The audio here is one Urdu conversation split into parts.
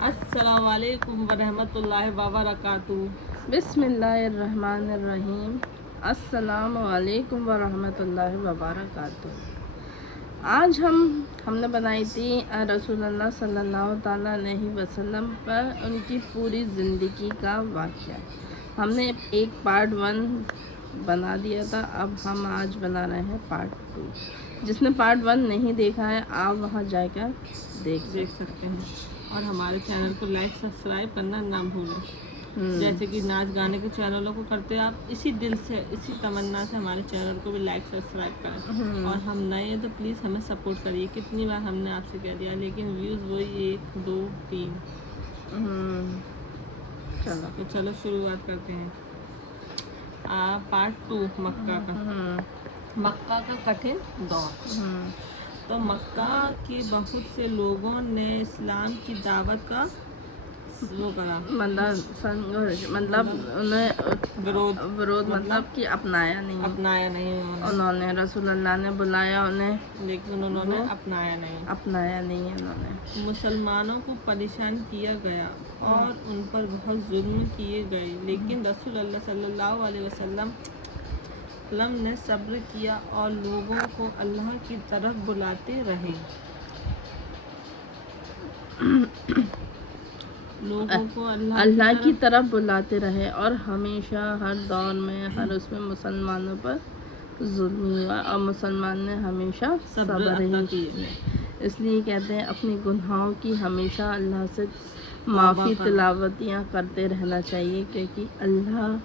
السلام علیکم ورحمۃ اللہ وبرکاتہ۔ بسم اللہ الرحمن الرحیم۔ السلام علیکم ورحمۃ اللہ وبرکاتہ۔ آج ہم نے بنائی تھی رسول اللہ صلی اللہ تعالیٰ علیہ وسلم پر ان کی پوری زندگی کا واقعہ۔ ہم نے ایک پارٹ 1 بنا دیا تھا، اب ہم آج بنا رہے ہیں پارٹ 2۔ جس نے پارٹ 1 نہیں دیکھا ہے آپ وہاں جا کر دیکھ سکتے ہیں، اور ہمارے چینل کو لائک سبسکرائب کرنا نہ بھولیں، جیسے کہ ناچ گانے کے چینلوں کو کرتے آپ اسی دل سے، اسی تمنا سے ہمارے چینل کو بھی لائک سبسکرائب کریں۔ اور ہم نئے ہیں تو پلیز ہمیں سپورٹ کریے۔ کتنی بار ہم نے آپ سے کہہ دیا لیکن ویوز وہی 1 2 3۔ چلو شروعات کرتے ہیں۔ پارٹ 2 مکہ کا کٹھن دور۔ تو مکہ کے بہت سے لوگوں نے اسلام کی دعوت کا وہ کرا، مطلب ورود مطلب کہ اپنایا نہیں انہوں نے۔ رسول اللہ نے بلایا انہیں لیکن انہوں نے اپنایا نہیں انہوں نے۔ مسلمانوں کو پریشان کیا گیا اور ان پر بہت ظلم کیے گئے، لیکن رسول اللہ صلی اللہ علیہ وسلم نے صبر کیا اور لوگوں کو اللہ کی طرف بلاتے رہے۔ اللہ کی طرف بلاتے رہے اور ہمیشہ ہر دور میں ہر اس میں مسلمانوں پر ظلم ہوا اور مسلمان نے ہمیشہ صبر ہی کیا۔ اس لیے کہتے ہیں اپنی گناہوں کی ہمیشہ اللہ سے معافی تلاوتیاں کرتے رہنا چاہیے، کیونکہ اللہ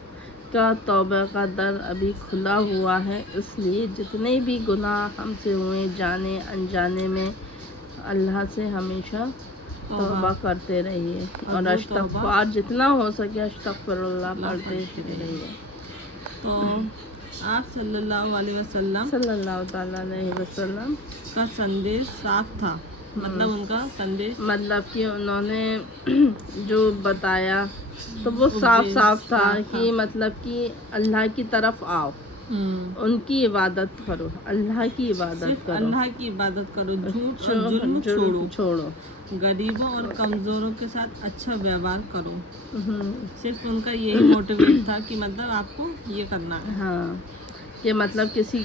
کا توبہ کا در ابھی کھلا ہوا ہے۔ اس لیے جتنے بھی گناہ ہم سے ہوئے جانے انجانے میں، اللہ سے ہمیشہ توبہ کرتے رہیے اور استغفار جتنا ہو سکے استغفر اللہ پڑھتے رہیے۔ تو آپ صلی اللہ علیہ وسلم کا سندیش صاف تھا، مطلب ان کا سندیش مطلب کہ انہوں نے جو بتایا تو وہ صاف تھا کہ مطلب کہ اللہ کی طرف آؤ، ان کی عبادت کرو، اللہ کی عبادت کرو، جھوٹ اور ظلم چھوڑو، غریبوں اور کمزوروں کے ساتھ اچھا ویوہار کرو۔ صرف ان کا یہی موٹیویٹ تھا کہ مطلب آپ کو یہ کرنا ہے۔ ہاں، کہ مطلب کسی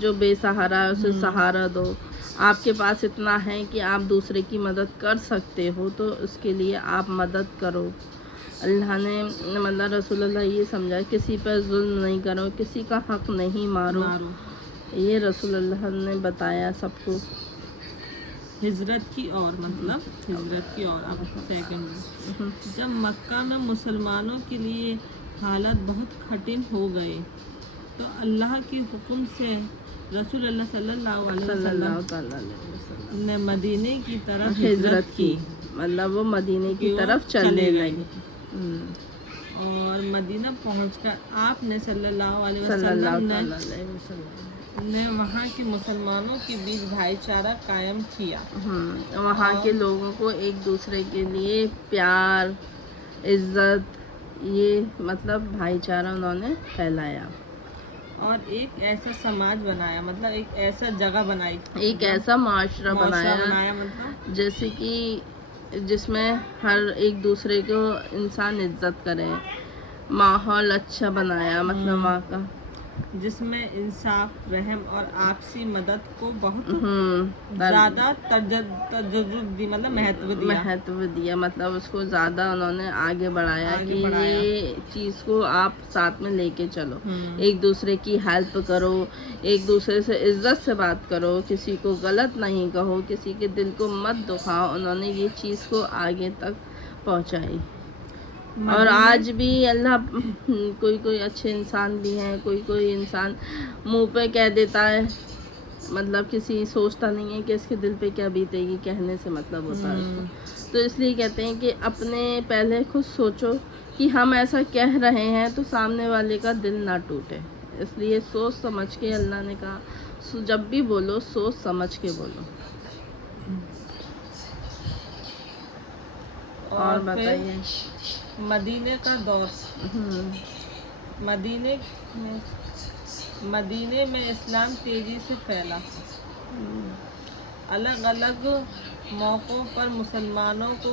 جو بے سہارا ہے اسے سہارا دو۔ آپ کے پاس اتنا ہے کہ آپ دوسرے کی مدد کر سکتے ہو تو اس کے لیے آپ مدد کرو۔ اللہ نے مطلب رسول اللہ یہ سمجھا کسی پر ظلم نہیں کرو، کسی کا حق نہیں مارو، یہ رسول اللہ نے بتایا سب کو۔ ہجرت کی اور اب سیکنڈ، جب مکہ میں مسلمانوں کے لیے حالات بہت کٹھن ہو گئے تو اللہ کے حکم سے رسول اللہ صلی اللہ علیہ وسلم نے مدینے کی طرف ہجرت کی، مطلب وہ مدینے کی طرف چلنے لگے اور مدینہ پہنچ کر آپ نے صلی اللہ علیہ وسلم نے وہاں کے مسلمانوں کے بیچ بھائی چارہ قائم کیا۔ وہاں کے لوگوں کو ایک دوسرے کے لیے پیار، عزت، یہ مطلب بھائی چارہ انہوں نے پھیلایا اور ایک ایسا سماج بنایا، مطلب ایک ایسا جگہ بنائی، ایک ایسا معاشرہ بنایا مطلب جیسے کہ جس میں ہر ایک دوسرے کو انسان عزت کرے، ماحول اچھا بنایا، مطلب وہاں کا جس میں انصاف، رحم اور آپسی مدد کو بہت زیادہ مہتو دیا، مطلب اس کو زیادہ انہوں نے آگے بڑھایا کہ یہ چیز کو آپ ساتھ میں لے کے چلو، ایک دوسرے کی ہیلپ کرو، ایک دوسرے سے عزت سے بات کرو، کسی کو غلط نہیں کہو، کسی کے دل کو مت دکھاؤ۔ انہوں نے یہ چیز کو آگے تک پہنچائی۔ اور آج بھی اللہ کوئی اچھے انسان بھی ہیں، کوئی انسان منہ پہ کہہ دیتا ہے، مطلب کسی سوچتا نہیں ہے کہ اس کے دل پہ کیا بیتے گی، کہنے سے مطلب ہوتا ہے اس کو۔ تو اس لیے کہتے ہیں کہ اپنے پہلے خود سوچو کہ ہم ایسا کہہ رہے ہیں تو سامنے والے کا دل نہ ٹوٹے، اس لیے سوچ سمجھ کے اللہ نے کہا جب بھی بولو سوچ سمجھ کے بولو۔ اور بتائیے مدینے کا دور۔ مدینے میں اسلام تیزی سے پھیلا، الگ الگ موقعوں پر مسلمانوں کو